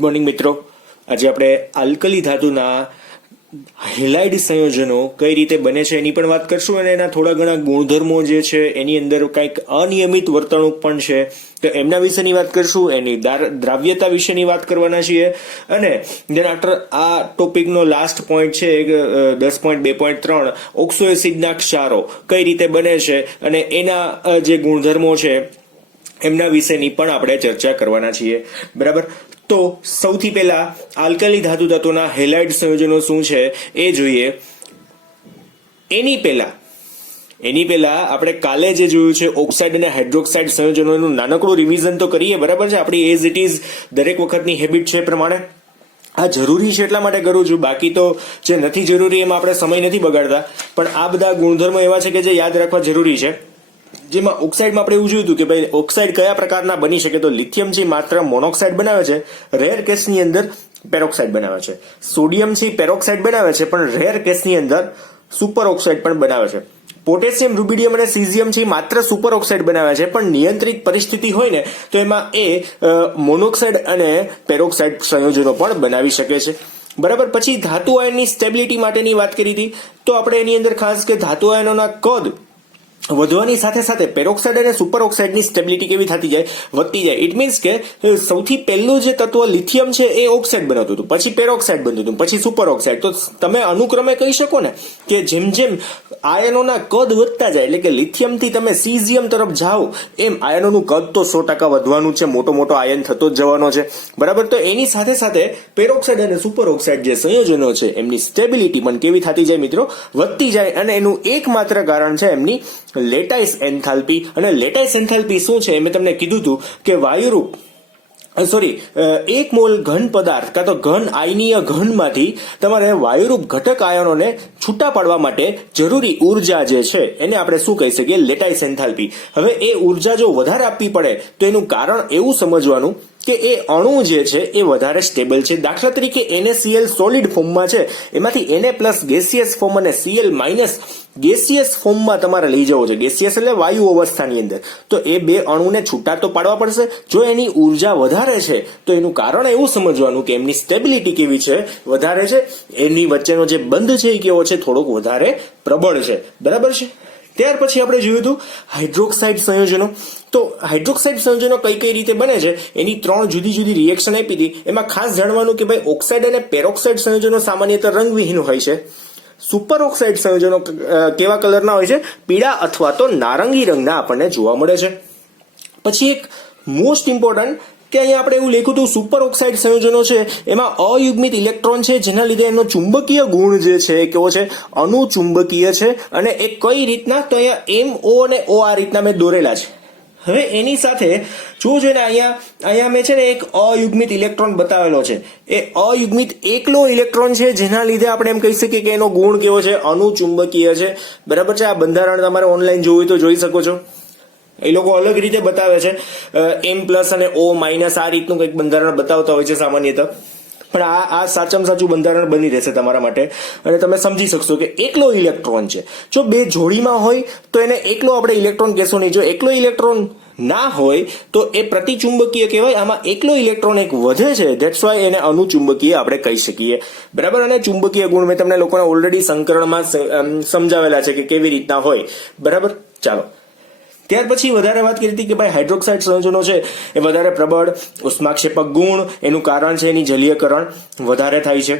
Good morning મિત્રો. આજે આપણે આલ્કલી ધાતુના હેલાઇડ સંયોજનો કઈ રીતે બને છે એની પણ વાત કરશું અને એના થોડા ઘણા ગુણધર્મો જે છે એની અંદર કંઈક અનિયમિત વર્તણૂક પણ છે તો એમના વિશેની વાત કરશું, એની દ્રાવ્યતા વિશેની વાત કરવાના છીએ અને દેન આફ્ટર આ ટોપિકનો લાસ્ટ પોઈન્ટ છે 10.2.3 ઓક્સો એસિડના ક્ષારો કઈ રીતે બને છે અને એના જે ગુણધર્મો છે એમના વિશેની પણ આપણે ચર્ચા કરવાના છીએ. બરાબર, તો સૌથી પહેલા આલ્કલી ધાતુ તત્વોના હેલાઇડ સંયોજનો શું છે એ જોઈએ. એની પહેલા આપણે કાલે જે જોયું છે ઓક્સાઇડ અને હાઇડ્રોક્સાઇડ સંયોજનોનું નાનકડું રિવિઝન તો કરીએ. બરાબર છે, આપણી એઝ ઇટ ઇઝ દરેક વખતની હેબિટ છે પ્રમાણે આ જરૂરી છે એટલા માટે કરું છું, બાકી તો જે નથી જરૂરી એમાં આપણે સમય નથી બગાડતા. પણ આ બધા ગુણધર્મો એવા છે કે જે યાદ રાખવા જરૂરી છે. જેમાં ઓક્સાઇડમાં આપણે એવું જોયું હતું કે ભાઈ ઓક્સાઇડ કયા પ્રકારના બની શકે, તો લિથિયમ છે માત્ર મોનોક્સાઇડ બનાવે છે, રેર કેસની અંદર પેરોક્સાઇડ બનાવે છે. સોડિયમ છે પેરોક્સાઇડ બનાવે છે પણ રેર કેસની અંદર સુપર ઓક્સાઇડ પણ બનાવે છે. પોટેશિયમ, રૂબિડિયમ અને સીઝિયમ છે માત્ર સુપર ઓક્સાઇડ બનાવે છે પણ નિયંત્રિત પરિસ્થિતિ હોય ને તો એમાં એ મોનોક્સાઇડ અને પેરોક્સાઇડ સંયોજનો પણ બનાવી શકે છે. બરાબર, પછી ધાતુ આયનની સ્ટેબિલિટી માટેની વાત કરી હતી તો આપણે એની અંદર ખાસ કે ધાતુ આયનોના કદ વધવાની સાથે સાથે પેરોક્સાઇડ અને સુપર ઓક્સાઇડની સ્ટેબિલિટી કેવી થતી જાય, વધતી જાય. ઇટ મીન્સ કે સૌથી પહેલું જે તત્વ લિથિયમ છે એ ઓક્સાઇડ બનાવતું હતું, પછી પેરોક્સાઇડ બનતું હતું, પછી સુપર ઓક્સાઇડ. તો તમે અનુક્રમે કહી શકો ને કે જેમ જેમ આયનોના કદ વધતા જાય એટલે કે લિથિયમથી તમે સીઝિયમ તરફ જાઓ એમ આયનોનું કદ તો 100% વધવાનું છે, મોટો આયન થતો જ જવાનો છે. બરાબર, તો એની સાથે સાથે પેરોક્સાઇડ અને સુપર ઓક્સાઇડ જે સંયોજનો છે એમની સ્ટેબિલિટી પણ કેવી થતી જાય મિત્રો, વધતી જાય. અને એનું એકમાત્ર કારણ છે એમની લેટાઇસ એન્થાલ્પી. અને લેટાઇસ એન્થાલ્પી શું છે મેં તમને કીધું હતું કે એક મોલ ઘન પદાર્થ કાં તો ઘન આયનીય ઘનમાંથી તમારે વાયુરૂપ ઘટક આયનોને છૂટા પાડવા માટે જરૂરી ઉર્જા જે છે એને આપણે શું કહી શકીએ, લેટાઇસ એન્થાલ્પી. હવે એ ઉર્જા જો વધારે આપવી પડે તો એનું કારણ એવું સમજવાનું કે એ અણુ જે છે એ વધારે સ્ટેબલ છે. દાખલા તરીકે NaCl સોલિડ ફોર્મમાં છે, એમાંથી Na+ ગેસિયસ ફોર્મ અને Cl- ગેસિયસ ફોર્મમાં તમારે લઈ જવો છે, ગેસિયસ એટલે વાયુ અવસ્થાની અંદર. તો એ બે અણુને છૂટા તો પાડવા પડશે. જો એની ઉર્જા વધારે છે તો એનું કારણ એવું સમજવાનું કે એમની સ્ટેબિલિટી કેવી છે, વધારે છે, એની વચ્ચેનો જે બંધ છે એ કેવો છે, થોડોક વધારે પ્રબળ છે. બરાબર છે. ત્યાર પછી આપણે જોયું હતું હાઇડ્રોક્સાઇડ સંયોજનો. તો હાઇડ્રોક્સાઇડ સંયોજનો કઈ રીતે બને છે એની 3 જુદી જુદી રિએક્શન આપી હતી. એમાં ખાસ જાણવાનું કે ભાઈ ઓક્સાઇડ અને પેરોક્સાઇડ સંયોજનો સામાન્યતઃ રંગવિહીન હોય છે. સુપર ઓક્સાઇડ સંયોજનો કેવા કલરના હોય છે, પીળા અથવા તો નારંગી રંગના આપણને જોવા મળે છે. પછી એક મોસ્ટ ઇમ્પોર્ટન્ટ કે અહીંયા આપણે એવું લખ્યું હતું સુપર ઓક્સાઇડ સંયોજનો છે એમાં અયુગ્મિત ઇલેક્ટ્રોન છે જેના લીધે એનો ચુંબકીય ગુણ જે છે એ કેવો છે, અનુચુંબકીય છે. અને એ કઈ રીતના, તો અહીંયા MO અને O આ રીતના મેં દોરેલા છે. હવે એની સાથે જોજો ને અહીંયા મેં છે ને એક અયુગ્મિત ઇલેક્ટ્રોન બતાવેલો છે. એ અયુગ્મિત એકલો ઇલેક્ટ્રોન છે જેના લીધે આપણે એમ કહી શકીએ કે એનો ગુણ કેવો છે, અનુચુંબકીય છે. બરાબર છે. આ બંધારણ તમારે ઓનલાઈન જોવું તો જોઈ શકો છો. એ લોકો અલગ રીતે બતાવે છે, M+ અને O- આ રીતનું કંઈક બંધારણ બતાવતા હોય છે સામાન્યતઃ. પણ આ સાચામાં સાચું બંધારણ બની રહેશે તમારા માટે અને તમે સમજી શકશો કે એકલો ઇલેક્ટ્રોન છે. જો બે જોડીમાં હોય તો એને એકલો આપણે ઇલેક્ટ્રોન કહેશું નહીં. જો એકલો ઇલેક્ટ્રોન ના હોય તો એ પ્રતિચુંબકીય કહેવાય. આમાં એકલો ઇલેક્ટ્રોન એક વધે છે, ધેટ્સ વાય એને અનુચુંબકીય આપણે કહી શકીએ. બરાબર. અને ચુંબકીય ગુણ મેં તમને લોકોને ઓલરેડી સંકરણમાં સમજાવેલા છે કે કેવી રીતના હોય. બરાબર, ચાલો. ત્યાર પછી વધારે વાત કરી હતી કે ભાઈ હાઇડ્રોક્સાઇડ સંયોજનો છે એ વધારે પ્રબળ, ઉષ્માક્ષેપક ગુણ. એનું કારણ છે એની જલીયકરણ વધારે થાય છે,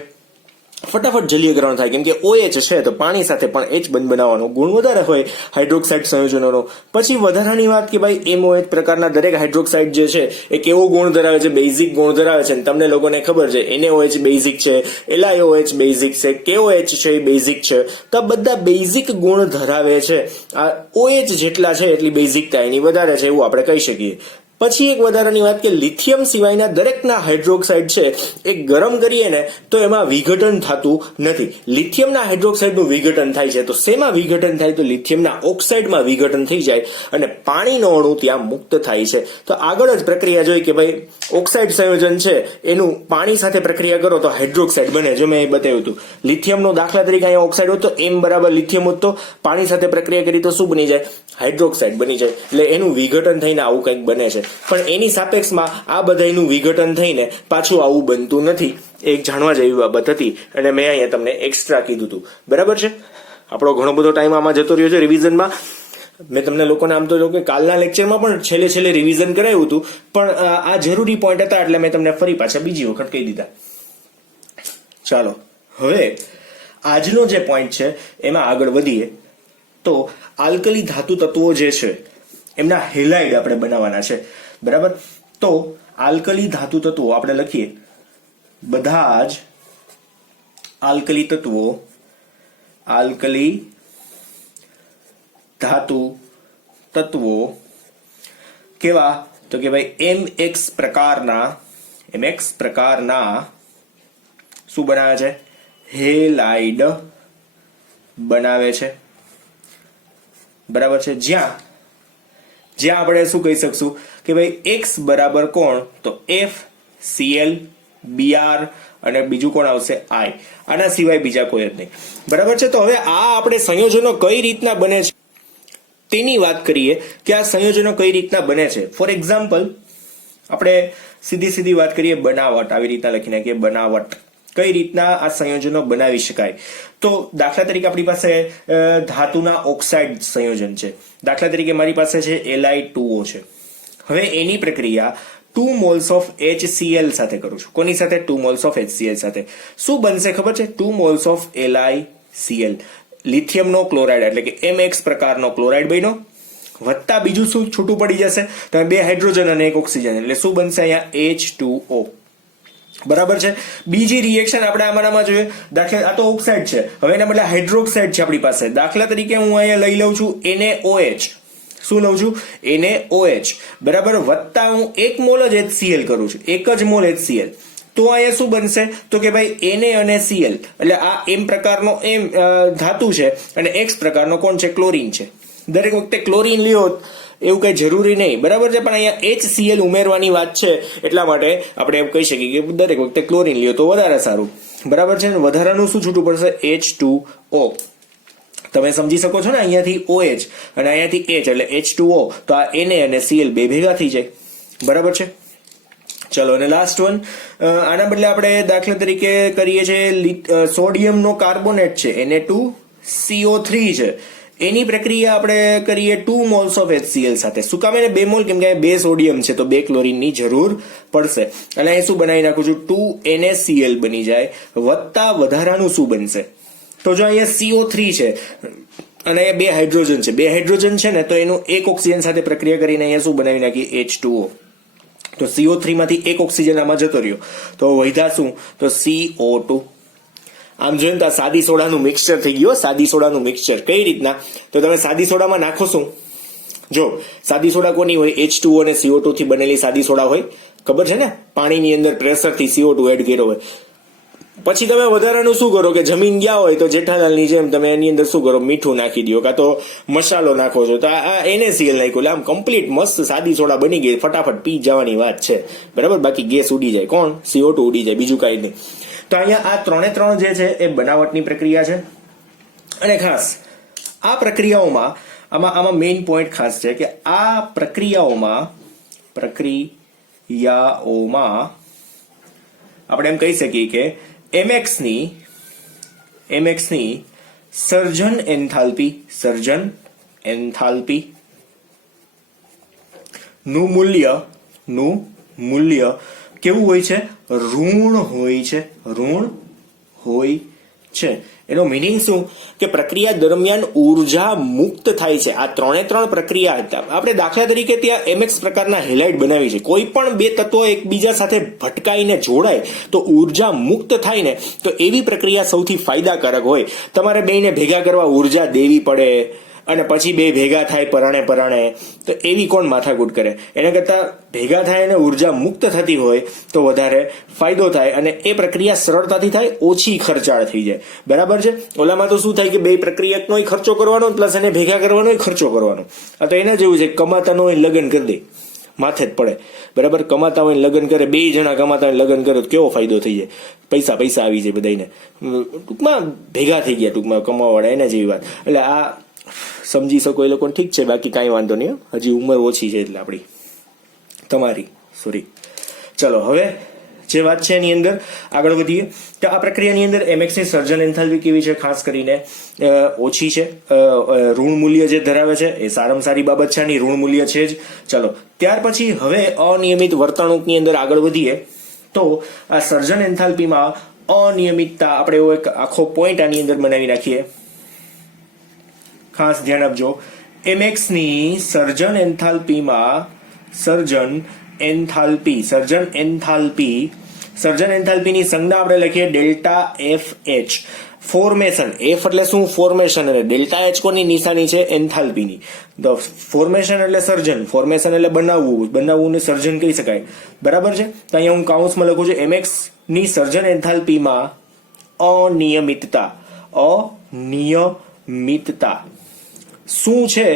ફટાફટ જલીયકરણ થાય, કેમ કે OH છે તો પાણી સાથે પણ H બંધ બનાવવાનો ગુણ વધારે હોય હાઇડ્રોક્સાઇડ સંયોજનોનો. પછી વધારાની વાત કે ભાઈ MOH પ્રકારના દરેક હાઇડ્રોક્સાઇડ જે છે એ કેવો ગુણ ધરાવે છે, બેઝિક ગુણ ધરાવે છે. તમને લોકોને ખબર છે NaOH બેઝિક છે, LiOH બેઝિક છે, KOH છે એ બેઝિક છે. તો આ બધા બેઝિક ગુણ ધરાવે છે. આ OH જેટલા છે એટલી બેઝિકતા એની વધારે છે એવું આપણે કહી શકીએ. પછી એક વધારાની વાત કે લિથિયમ સિવાયના દરેકના હાઇડ્રોક્સાઇડ છે એ ગરમ કરીએ ને તો એમાં વિઘટન થતું નથી. લિથિયમના હાઇડ્રોક્સાઇડનું વિઘટન થાય છે. તો શેમાં વિઘટન થાય, તો લિથિયમના ઓક્સાઇડમાં વિઘટન થઈ જાય અને પાણીનો અણુ ત્યાં મુક્ત થાય છે. તો આગળ જ પ્રક્રિયા જોઈ કે ભાઈ ઓક્સાઇડ સંયોજન છે એનું પાણી સાથે પ્રક્રિયા કરો તો હાઇડ્રોક્સાઇડ બને. જો મેં બતાવ્યું હતું લિથિયમનો દાખલા તરીકે અહીંયા ઓક્સાઇડ હોત તો M = લિથિયમ હોત તો પાણી સાથે પ્રક્રિયા કરી તો શું બની જાય, હાઇડ્રોક્સાઇડ બની જાય. એટલે એનું વિઘટન થઈને આવું કંઈક બને છે. પણ એની સાપેક્ષમાં આ બધાનું વિઘટન થઈને પાછું આવું બનતું નથી. એક જાણવા જેવી બાબત હતી અને મેં અહીંયા તમને એક્સ્ટ્રા કીધું હતું. બરાબર છે. આપણો ઘણો બધો ટાઈમ આમાં જતો રહ્યો છે રિવિઝનમાં. મેં તમને લોકોને આમ તો જો કે કાલના લેક્ચરમાં પણ છેલ્લે રિવિઝન કરાયું હતું, પણ આ જરૂરી પોઈન્ટ હતા એટલે મેં તમને ફરી પાછા બીજી વખત કહી દીધા. ચાલો હવે આજનો જે પોઈન્ટ છે એમાં આગળ વધીએ. તો આલ્કલી ધાતુ તત્વો જે છે એમના હેલાઇડ આપણે બનાવવાના છે. બરાબર. તો આલ્કલી ધાતુ તત્વો આપણે લખીએ, બધા જ આલ્કલી તત્વો, આલ્કલી ધાતુ તત્વો કેવા? તો કે ભાઈ mx પ્રકારના શું બનાવે છે? હેલાઇડ બનાવે છે. બરાબર છે. જ્યાં આપણે શું કહી શકશું કે ભાઈ x બરાબર કોણ? તો FCl Br અને બીજું કોણ આવશે? I. આના સિવાય બીજા કોઈ જ નહીં. બરાબર છે. તો હવે આ આપણે સંયોજનો કઈ રીતના બને છે તેની વાત કરીએ કે આ સંયોજનો કઈ રીતના બને છે. ફોર એક્ઝામ્પલ આપણે સીધી વાત કરીએ, બનાવટ. આવી રીતના લખી નાખીએ, બનાવટ. કઈ રીતના આ સંયોજનો બનાવી શકાય? તો દાખલા તરીકે આપણી પાસે ધાતુના ઓક્સાઇડ સંયોજન છે. દાખલા તરીકે મારી પાસે છે Li2O છે. હવે એની પ્રક્રિયા 2 moles of HCl સાથે કરું છું. કોની સાથે? 2 moles of HCl સાથે. શું બનશે ખબર છે? 2 moles of LiCl. લિથિયમનો ક્લોરાઇડ એટલે કે MX પ્રકારનો ક્લોરાઇડ બન્યો, વત્તા બીજું શું છૂટું પડી જશે? તો 2 હાઇડ્રોજન અને 1 ઓક્સિજન, એટલે શું બનશે અહીંયા? H2O. બરાબર છે. બીજી રિએક્શન આપણે આમાં જોઈએ. દાખલા આ તો ઓક્સાઇડ છે, હવે એના બદલે હાઇડ્રોક્સાઇડ છે આપણી પાસે. દાખલા તરીકે હું અહીંયા લઈ લઉં છું NaOH. શું લઉં છું? NaOH. બરાબર. વત્તા હું 1 મોલ જ HCl કરું છું, 1 જ મોલ HCl. તો અહીંયા શું બનશે? તો કે ભાઈ Na અને Cl, એટલે આ M પ્રકારનો ધાતુ છે અને X પ્રકારનો કોણ છે? ક્લોરીન છે. દરેક વખતે ક્લોરીન લ્યો એવું કઈ જરૂરી નહીં. બરાબર છે. પણ અહીંયા HCl ઉમેરવાની વાત છે એટલા માટે આપણે એમ કહી શકીએ કે દરેક વખતે ક્લોરીન લ્યો તો વધારે સારું. બરાબર છે. વધારાનું શું છૂટું પડશે? H2O. તમે સમજી શકો છો ને, અહીંયાથી OH અને અહીંયાથી H એટલે H2O. તો આ Na અને Cl બે ભેગા થઈ જાય. બરાબર છે. ચલો અને લાસ્ટ વન, આના બદલે આપણે દાખલા તરીકે કરીએ છીએ સોડિયમનો કાર્બોનેટ છે, Na2CO3 છે. એની પ્રક્રિયા આપણે કરીએ 2 moles of HCl સાથે. શું કામ? એને 2 મોલ? કેમ કે 2 સોડિયમ છે તો 2 ક્લોરીનની જરૂર પડશે. અને અહીં શું બનાવી નાખું છું? 2 NaCl બની જાય, વત્તા વધારાનું શું બનશે? તો જો અહીંયા CO3 છે અને 2 હાઇડ્રોજન છે, 2 હાઇડ્રોજન છે ને, તો એનું 1 ઓક્સિજન સાથે પ્રક્રિયા કરીને અહીંયા શું બનાવી નાખીએ? H2O. તો CO3 માંથી 1 ઓક્સિજન આમાં જતો રહ્યો, તો વધ્યા શું? તો CO2. આમ જોઈએ તો સાદી સોડાનું મિક્સચર થઈ ગયું. સાદી સોડાનું મિક્સચર કઈ રીતના? તો તમે સાદી સોડામાં નાખો શું? જો સાદી સોડા કોની હોય? H2O અને CO2 થી બનેલી સાદી સોડા હોય. ખબર છે ને? પાણીની અંદર પ્રેશરથી CO2 એડ કર્યો હોય. પછી તમે વધારાનું શું કરો કે જમીન ગયા હોય તો જેઠાલાલની જેમ તમે એની અંદર શું કરો? મીઠું નાખી દો, કાં તો મસાલો નાખો છો. તો આ NaCl નાખ્યું, આમ કમ્પ્લીટ મસ્ત સાદી સોડા બની ગઈ. ફટાફટ પી જવાની વાત છે. બરાબર. બાકી ગેસ ઉડી જાય. કોણ? CO2 ઉડી જાય, બીજું કાંઈ નહીં. તો અહીંયા આ 3 જે છે એ બનાવટની પ્રક્રિયા છે. અને ખાસ આ પ્રક્રિયાઓમાં આમાં મેઇન પોઈન્ટ ખાસ છે કે આ પ્રક્રિયાઓમાં આપણે એમ કહી શકીએ કે MX ની સર્જન એન્થાલ્પી નું મૂલ્ય કેવું હોય છે? ઋણ હોય છે. એનો મિનિંગ શું? કે પ્રક્રિયા દરમિયાન ઉર્જા મુક્ત થાય છે. આ 3 પ્રક્રિયા હતા. આપણે દાખલા તરીકે ત્યાં MX પ્રકારના હેલાઇડ બનાવી છે. કોઈ પણ 2 તત્વો એકબીજા સાથે ભટકાઈને જોડાય તો ઉર્જા મુક્ત થાય ને, તો એવી પ્રક્રિયા સૌથી ફાયદાકારક હોય. તમારે બેયને ભેગા કરવા ઉર્જા દેવી પડે અને પછી 2 ભેગા થાય પરાણે, તો એવી કોણ માથાકૂટ કરે? એના કરતા ભેગા થાય અને ઉર્જા મુક્ત થતી હોય તો વધારે ફાયદો થાય અને એ પ્રક્રિયા સરળતાથી થાય, ઓછી ખર્ચાળ થઈ જાય. બરાબર છે. ઓલામાં તો શું થાય કે 2 પ્રક્રિયાનો ખર્ચો કરવાનો પ્લસ એને ભેગા કરવાનો ખર્ચો કરવાનો. આ તો એના જેવું છે, કમાતાનો હોય લગ્ન કરી દે, માથે જ પડે. બરાબર. કમાતા હોય લગ્ન કરે, 2 જણા કમાતા હોય લગ્ન કરે તો કેવો ફાયદો થઈ જાય? પૈસા આવી જાય બધાને. ટૂંકમાં ભેગા થઈ ગયા, ટૂંકમાં કમાવાવાળા, એના જેવી વાત. એટલે આ સમજી શકો એ લોકોને ઠીક છે, બાકી કાંઈ વાંધો નહીં. હજી ઉંમર ઓછી છે એટલે આપણી. તમારી સોરી. ચલો હવે જે વાત છે એની અંદર આગળ વધીએ તો આ પ્રક્રિયાની અંદર એમએક્સ ની સર્જન એન્થાલ્પી કેવી છે, ખાસ કરીને ઓછી છે, ઋણ મૂલ્ય જે ધરાવે છે એ સારામાં સારી બાબત છે, આની ઋણ મૂલ્ય છે જ. ચલો ત્યાર પછી હવે અનિયમિત વર્તણૂકની અંદર આગળ વધીએ તો આ સર્જન એન્થાલ્પીમાં અનિયમિતતા આપણે એવો એક આખો પોઈન્ટ આની અંદર બનાવી નાખીએ. ખાસ ધ્યાન આપજો, એમએક્સ ની સર્જન એન્થાલ્પીમાં સર્જન એન્થાલ્પીની સંજ્ઞા આપણે લખીએ delta F H. Formation, F એટલે શું? ફોર્મેશન. અને ડેલ્ટા એચ કોની નિશાની છે? એન્થાલ્પીની. ફોર્મેશન એટલે સર્જન, ફોર્મેશન એટલે બનાવવું ને સર્જન કહી શકાય. બરાબર છે? તો અહીંયા હું કાઉન્સમાં લખું છું એમએક્સ ની સર્જન એન્થાલ્પીમાં અનિયમિતતા શું છે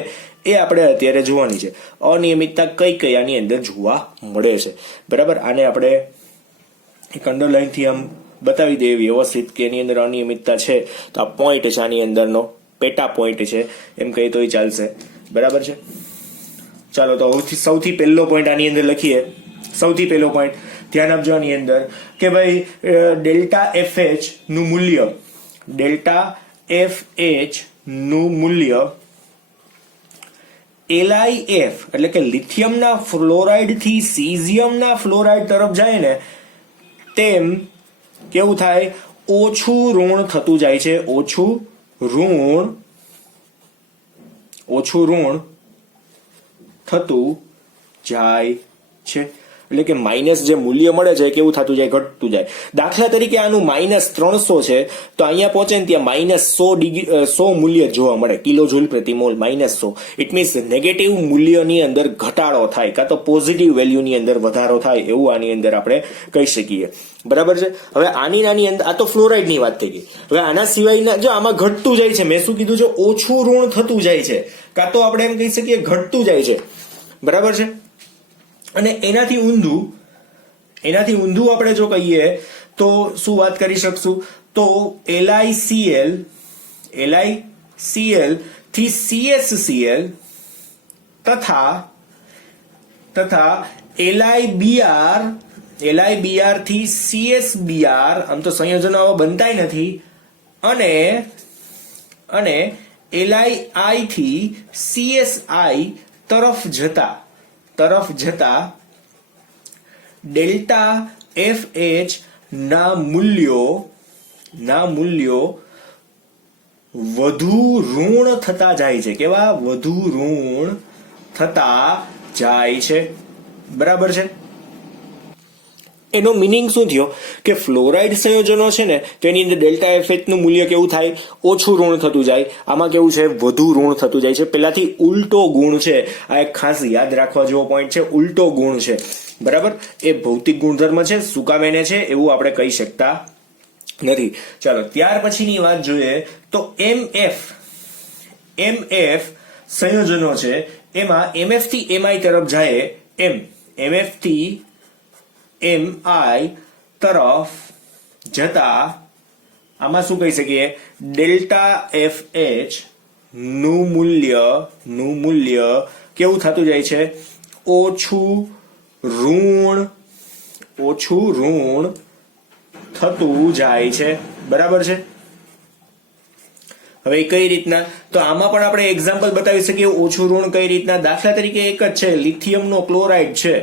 એ આપણે અત્યારે જોવાની છે. અનિયમિતતા કઈ આની અંદર જોવા મળે છે. બરાબર, આને આપણે એક અંડરલાઈન થી આમ બતાવી દઈએ વ્યવસ્થિત કે એની અંદર અનિયમિતતા છે તો આ પોઈન્ટ છે, આની અંદરનો પેટા પોઈન્ટ છે એમ કહીએ તોય ચાલશે. બરાબર છે? ચાલો તો સૌથી પહેલો પોઈન્ટ આની અંદર લખીએ. સૌથી પહેલો પોઈન્ટ ધ્યાન આપજો આની અંદર કે ભાઈ ડેલ્ટા એફએચ નું મૂલ્ય LiF એટલે કે લિથિયમના ફ્લોરાઇડ થી સીઝિયમના ફ્લોરાઇડ તરફ જાય ને તેમ કેવું થાય? ઓછું ઋણ થતું જાય છે. ઓછું ઋણ થતું જાય છે. એટલે કે માઇનસ જે મૂલ્ય મળે છે કેવું થતું જાય? ઘટતું જાય. દાખલા તરીકે આનું -300 છે તો અહીંયા પહોંચે ને ત્યાં -100 મૂલ્ય જોવા મળે, કિલો જૂલ પ્રતિ મોલ -100. ઇટ મીન્સ નેગેટિવ મૂલ્યની અંદર ઘટાડો થાય કાં તો પોઝિટિવ વેલ્યુની અંદર વધારો થાય એવું આની અંદર આપણે કહી શકીએ. બરાબર છે? હવે આની અંદર આ તો ફ્લોરાઇડ ની વાત થઈ ગઈ. હવે આના સિવાયના જો આમાં ઘટતું જાય છે, મેં શું કીધું છે? ઓછું ઋણ થતું જાય છે કાં તો આપણે એમ કહી શકીએ ઘટતું જાય છે. બરાબર છે? અને એનાથી ઊંધું આપણે જો કહીએ તો શું વાત કરી શકશું? તો LiCl થી CsCl તથા LiBr થી CsBr, આમ તો સંયોજનો આવા બનતાય નથી, અને LiI થી CsI તરફ જતા ડેલ્ટા એફએચ ના મૂલ્યો વધુ ઋણ થતા જાય છે. કેવા? વધુ ઋણ થતા જાય છે. બરાબર છે? એનો મિનિંગ શું થયો કે ફ્લોરાઇડ સંયોજનો છે ને તો એની અંદર ડેલ્ટા એફએચ નું મૂલ્ય કેવું થાય? ઓછું ઋણ થતું જાય. આમાં કેવું છે? વધુ ઋણ થતું જાય છે. પેલાથી ઉલટો ગુણ છે. આ એક ખાસ યાદ રાખવા જેવો પોઈન્ટ છે. ઉલટો ગુણ છે. બરાબર? એ ભૌતિક ગુણધર્મ છે, સુકામેને છે એવું આપણે કહી શકતા નથી. ચાલો ત્યાર પછીની વાત જોઈએ તો MF સંયોજનો છે એમાં MF થી MI તરફ જાય. MF થી MI તરફ જતા આમાં શું કહી શકીએ? ડેલ્ટા એફએચ નું મૂલ્ય કેવું થતું જાય છે? ઓછું ઋણ થતું જાય છે. બરાબર છે? હવે કઈ રીતના? તો આમાં પણ આપણે એક્ઝામ્પલ બતાવી શકીએ ઓછું ઋણ કઈ રીતના. દાખલા તરીકે એક જ છે, લિથિયમનો ક્લોરાઇડ છે.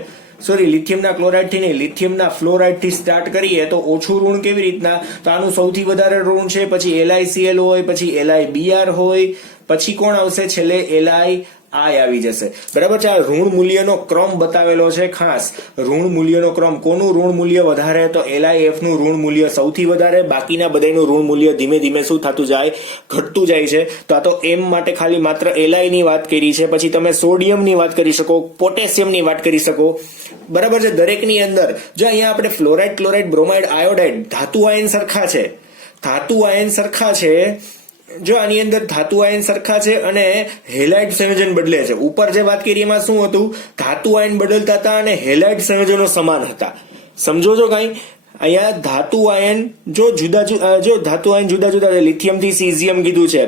લિથિયમના ક્લોરાઇડ થી નહીં, લિથિયમના ફ્લોરાઇડ થી સ્ટાર્ટ કરીએ તો ઓછું ઋણ કેવી રીતના? તો આનું સૌથી વધારે ઋણ છે, પછી LiCl હોય, પછી LiBr હોય, પછી કોણ આવશે? છેલ્લે LiI આવી જશે. બરાબર છે? આ ઋણ મૂલ્યનો ક્રમ બતાવેલો છે. ખાસ ઋણ મૂલ્યનો ક્રમ. કોનું ઋણ મૂલ્ય વધારે? તો LiF નું ઋણ મૂલ્ય સૌથી વધારે, બાકીના બધાનું ઋણ મૂલ્ય ધીમે ધીમે શું થતું જાય? ઘટતું જાય છે. તો આ તો M માટે ખાલી માત્ર Li ની વાત કરી છે. પછી તમે સોડિયમની વાત કરી શકો, પોટેશિયમની વાત કરી શકો. બરાબર છે? દરેકની અંદર જો અહીંયા આપણે ફ્લોરાઇડ, ક્લોરાઇડ, બ્રોમાઇડ, આયોડાઇડ ધાતુ આયન સરખા છે. જો આની અંદર ધાતુ આયન સરખા છે અને હેલાઇડ સંયોજન બદલે છે. ઉપર જે વાત કરી એમાં શું હતું? ધાતુ આયન બદલતા હતા અને હેલાઇડ સંયોજનો સમાન હતા. સમજો છો કઈ? અહીંયા ધાતુ આયન જુદા જુદા લિથિયમ થી સીઝિયમ કીધું છે,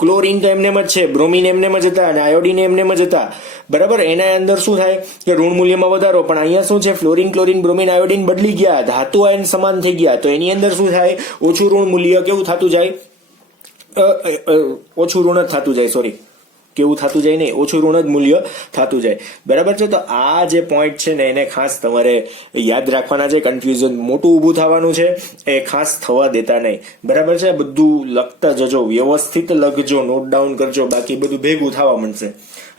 ક્લોરીન તો એમનેમ જ છે, બ્રોમિન એમનેમ જ હતા અને આયોડિન એમનેમ જ હતા, બરાબર. એના અંદર શું થાય કે ઋણ મૂલ્યમાં વધારો, પણ અહીંયા શું છે, ફ્લોરિન, ક્લોરીન, બ્રોમિન, આયોડિન બદલી ગયા, ધાતુ આયન સમાન થઈ ગયા, તો એની અંદર શું થાય, ઓછું ઋણ મૂલ્ય કેવું થતું જાય, ઓછું ઋણ જ થતું જાય, સોરી, કેવું થતું જાય નહીં, ઓછું ઋણ જ મૂલ્ય થતું જાય, બરાબર છે. તો આ જે પોઈન્ટ છે ને એને ખાસ તમારે યાદ રાખવાના છે. કન્ફ્યુઝન મોટું ઊભું થવાનું છે, એ ખાસ થવા દેતા નહીં, બરાબર છે. બધું લખતા જજો, વ્યવસ્થિત લખજો, નોટ ડાઉન કરજો, બાકી બધું ભેગું થવા માંડશે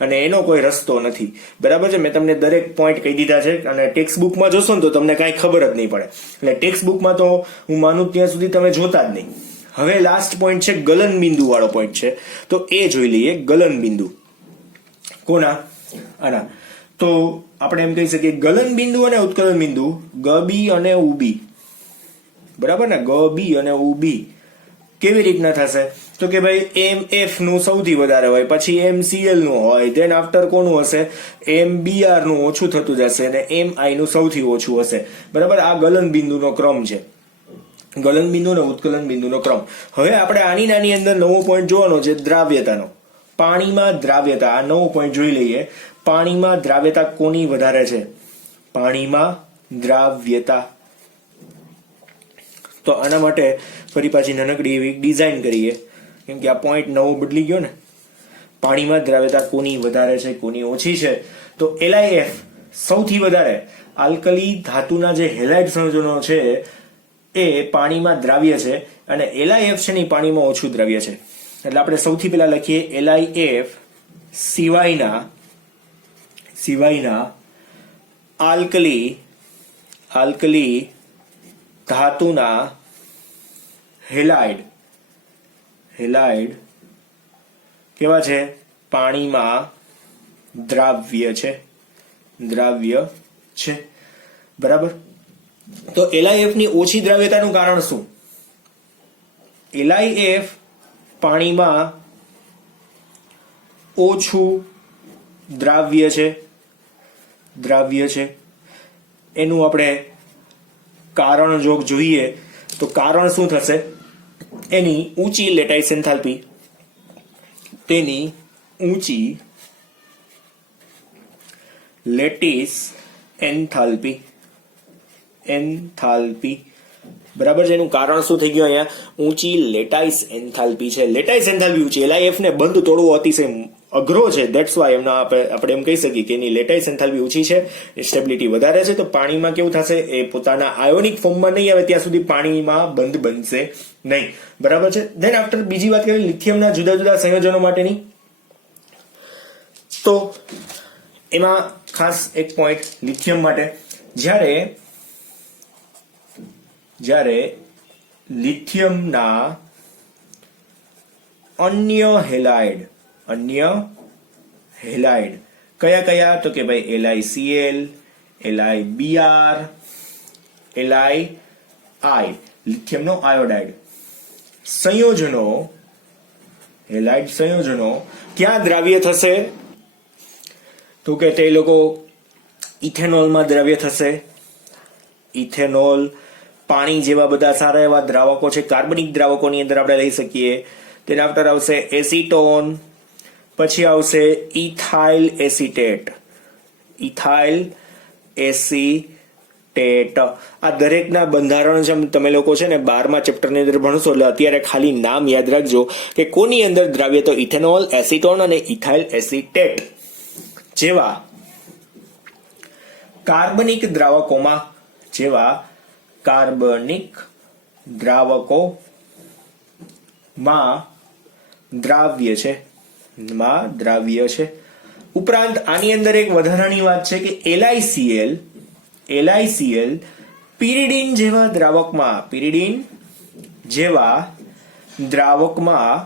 અને એનો કોઈ રસ્તો નથી, બરાબર છે. મેં તમને દરેક પોઈન્ટ કહી દીધા છે અને ટેક્સ્ટ બુકમાં જોશો ને તો તમને કાંઈ ખબર જ નહીં પડે, એટલે ટેક્સ્ટ બુકમાં તો હું માનું ત્યાં સુધી તમે જોતા જ નહીં. હવે લાસ્ટ પોઈન્ટ છે ગલન બિંદુ વાળો પોઈન્ટ છે, તો એ જોઈ લઈએ. ગલન બિંદુ કોના? આના. તો આપણે એમ કહી શકીએ ગલન બિંદુ અને ઉત્કલન બિંદુ ગબી અને ઉબી, બરાબર ને, ગબી અને ઉબી કેવી રીતના થશે? તો કે ભાઈ એમ એફ નું સૌથી વધારે હોય, પછી એમ સીએલ નું હોય, દેન આફ્ટર કોનું હશે, એમ બીઆર નું ઓછું થતું જશે અને એમ આઈ નું સૌથી ઓછું હશે, બરાબર. આ ગલન બિંદુનો ક્રમ છે, ગલન બિંદુ અને ઉત્કલન બિંદુનો ક્રમ. હવે આપણે આની નાની અંદર નવો પોઈન્ટ જોવાનો છે, દ્રાવ્યતાનો. પાણીમાં દ્રાવ્યતા, આ નવો પોઈન્ટ જોઈ લઈએ. પાણીમાં દ્રાવ્યતા કોની વધારે છે? પાણીમાં દ્રાવ્યતા. તો આના માટે ફરી પાછી નાનકડી એવી ડિઝાઇન કરીએ, કેમ કે આ પોઈન્ટ નવો બદલી ગયો ને. પાણીમાં દ્રાવ્યતા કોની વધારે છે, કોની ઓછી છે? તો LiF સૌથી વધારે આલ્કલી ધાતુના જે હેલાઇડ સંયોજનો છે એ પાણીમાં દ્રાવ્ય છે અને LiF છે ને પાણીમાં ઓછું દ્રાવ્ય છે. એટલે આપણે સૌથી પહેલા લખીએ LiF સિવાયના આલ્કલી ધાતુના હેલાઇડ કેવા છે? પાણીમાં દ્રાવ્ય છે, બરાબર. તો LiF ની ઓછી દ્રાવ્યતાનું કારણ શું? LiF પાણીમાં ઓછું દ્રાવ્ય છે, એનું આપણે કારણ જો જોઈએ તો કારણ શું થશે? એની ઊંચી લેટાઇસ એન્થાલ્પી, તેની ઊંચી લેટિસ એન્થાલ્પી, બરાબર છે. એનું કારણ શું થઈ ગયું? અહીંયા ઊંચી લેટાઇસ એન્થાલ્પી છે. લેટાઇસ એન્થાલ્પી ઊંચી. LiF ને બંધ તોડવો અતિશય અઘરો છે, ધેટ્સ વાય એમના આપણે એમ કહી શકીએ કે એની લેટાઇસ એન્થાલ્પી ઊંચી છે, સ્ટેબિલિટી વધારે છે. તો પાણીમાં કેવું થશે? એ પોતાના આયોનિક ફોર્મમાં નહીં આવે ત્યાં સુધી પાણીમાં બંધ બનશે નહીં, બરાબર છે. ધેન આફ્ટર બીજી વાત કરીએ લિથિયમના જુદા જુદા સંયોજનો માટેની. તો એમાં ખાસ એક પોઈન્ટ લિથિયમ માટે, જ્યારે લિથિયમના અન્ય હેલાઇડ કયા કયા? તો કે ભાઈ LiCl, LiBr, Li, લિથિયમનો આયોડાઇડ સંયોજનો, હેલાઇડ સંયોજનો ક્યાં દ્રાવ્ય થશે? તો કે તે લોકો ઇથેનોલમાં દ્રાવ્ય થશે. ઇથેનોલ, પાણી જેવા બધા સારા એવા દ્રાવકો છે, કાર્બનિક દ્રાવકોની અંદર આપણે લઈ શકીએ. તેના આફ્ટર આવશે એસિટોન, પછી આવશે ઇથાઇલ એસિટેટ. આ દરેકના બંધારણ છે તમે લોકો છે ને 12મા ચેપ્ટરની અંદર ભણશો, એટલે અત્યારે ખાલી નામ યાદ રાખજો કે કોની અંદર દ્રાવ્ય. તો ઇથેનોલ, એસિટોન અને ઇથાઇલ એસિટેટ જેવા કાર્બનિક દ્રાવકોમાં દ્રાવ્ય છે. ઉપરાંત આની અંદર એક વધારાની વાત છે કે LiCl પિરિડીન જેવા દ્રાવકમાં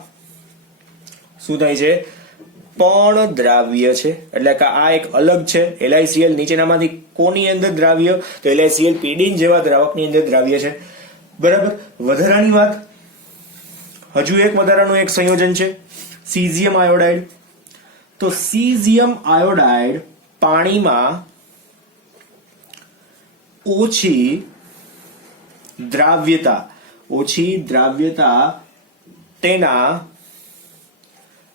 શું થાય છે? પણ દ્રાવ્ય છે. એટલે કે આ એક અલગ છે. LiCl નીચેનામાંથી કોની અંદર દ્રાવ્ય? તો LiCl પિરિડીન જેવા દ્રાવકની અંદર દ્રાવ્ય છે, બરાબર. વધારાની વાત, હજુ એક વધારાનું એક સંયોજન છે સીઝિયમ આયોડાઇડ. તો સીઝિયમ આયોડાઇડ પાણીમાં ઓછી દ્રાવ્યતા તેના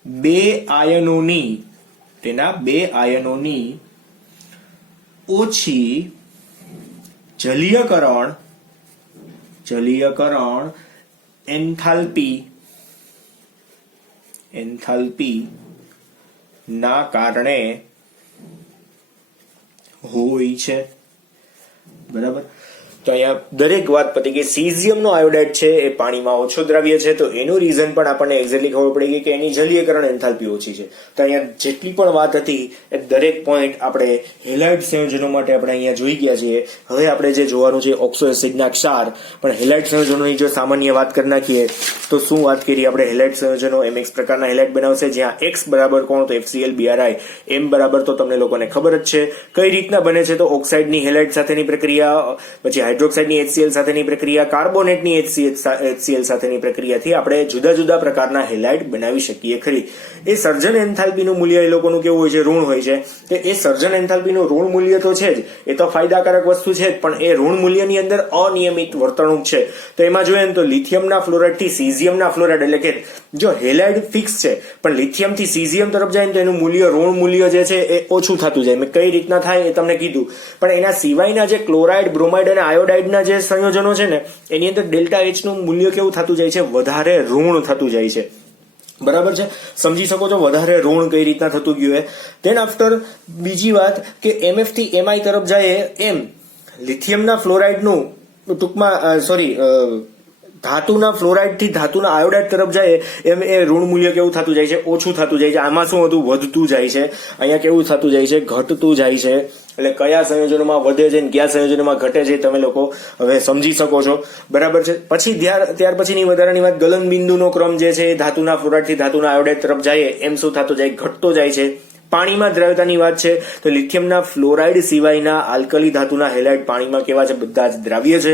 બે આયનોની ઓછી જલીયકરણ એન્થાલ્પી ના કારણે હોય છે. બરાબર. તો અહીંયા દરેક વાત પતી ગઈ. સીઝિયમનો આયોડાઇડ છે એ પાણીમાં ઓછો દ્રાવ્ય છે, તો એનું રીઝન પણ આપણને એક્ઝેક્ટલી ખબર પડી ગઈ કે એની જલીયકરણ એન્થાલ્પી ઓછી છે. તો અહીંયા જેટલી પણ વાત હતી એ દરેક પોઈન્ટ આપણે હેલાઇડ સંયોજનો માટે આપણે અહીંયા જોઈ ગયા છીએ. હવે આપણે જે જોવાનું છે ઓક્સો એસિડના ક્ષાર, પણ હેલાઇડ સંયોજનોની જો સામાન્ય વાત કરી નાખીએ તો શું વાત કરીએ આપણે? હેલાઇડ સંયોજનો MX પ્રકારના હેલાઇડ બનાવશે, જ્યાં X બરાબર કોણ? તો FCl BRI. M બરાબર તો તમને લોકોને ખબર જ છે કઈ રીતના બને છે. તો ઓક્સાઇડની હેલાઇડ સાથેની પ્રક્રિયા, પછી હાઇડ્રોક્સાઇડની HCl સાથેની પ્રક્રિયા, કાર્બોનેટની HCl સાથેની પ્રક્રિયાથી આપણે જુદા જુદા પ્રકારના હેલાઇડ બનાવી શકીએ ખરી. એ સર્જન એન્થાલ્પીનું મૂલ્ય એ લોકોનું કેવું હોય છે? ઋણ હોય છે. કે એ સર્જન એન્થાલ્પીનું ઋણ મૂલ્ય તો છે જ, એ તો ફાયદાકારક વસ્તુ છે જ, પણ એ ઋણ મૂલ્યની અંદર અનિયમિત વર્તણૂક છે. તો એમાં જોઈએ ને તો લિથિયમના ફ્લોરાઇડ થી સીઝિયમના ફ્લોરાઇડ, એટલે કે જો હેલાઇડ ફિક્સ છે પણ લિથિયમ થી સીઝિયમ તરફ જાય ને તો એનું મૂલ્ય, ઋણ મૂલ્ય જે છે એ ઓછું થતું જાય. મેં કઈ રીતના થાય એ તમને કીધું. પણ એના સિવાયના જે ક્લોરાઇડ, બ્રોમાઇડ અને આયોડાઇડના જે સંયોજનો છે ને એની અંદર ડેલ્ટા H નું મૂલ્ય કેવું થતું જાય છે? વધારે ઋણ થતું જાય છે. બરાબર છે, સમજી શકો છો વધારે ઋણ કઈ રીતના થતું ગયું એ. ધેન આફ્ટર બીજી વાત કે MF થી MI તરફ જાય એમ લિથિયમના ફ્લોરાઇડનું ટૂંકમાં ધાતુના ફ્લોરાઇડ થી ધાતુના આયોડાઇડ તરફ જાય એમ એ ઋણ મૂલ્ય કેવું થતું જાય છે? ઓછું થતું જાય છે. આમાં શું હતું? વધતું જાય છે. અહીંયા કેવું થતું જાય છે? ઘટતું જાય છે. એટલે કયા સંયોજનોમાં વધે છે ને કયા સંયોજનોમાં ઘટે છે તમે લોકો હવે સમજી શકો છો. બરાબર છે. પછી ત્યાર પછીની વધારાની વાત, ગલન બિંદુનો ક્રમ જે છે એ ધાતુના ફ્લોરાઇડ થી ધાતુના આયોડાઇડ તરફ જાય એમ શું થતો જાય? ઘટતો જાય છે. પાણીમાં દ્રાવ્યતાની વાત છે તો લિથિયમના ફ્લોરાઇડ સિવાયના આલ્કલી ધાતુના હેલાઇડ પાણીમાં કેવા છે? બધા જ દ્રાવ્ય છે.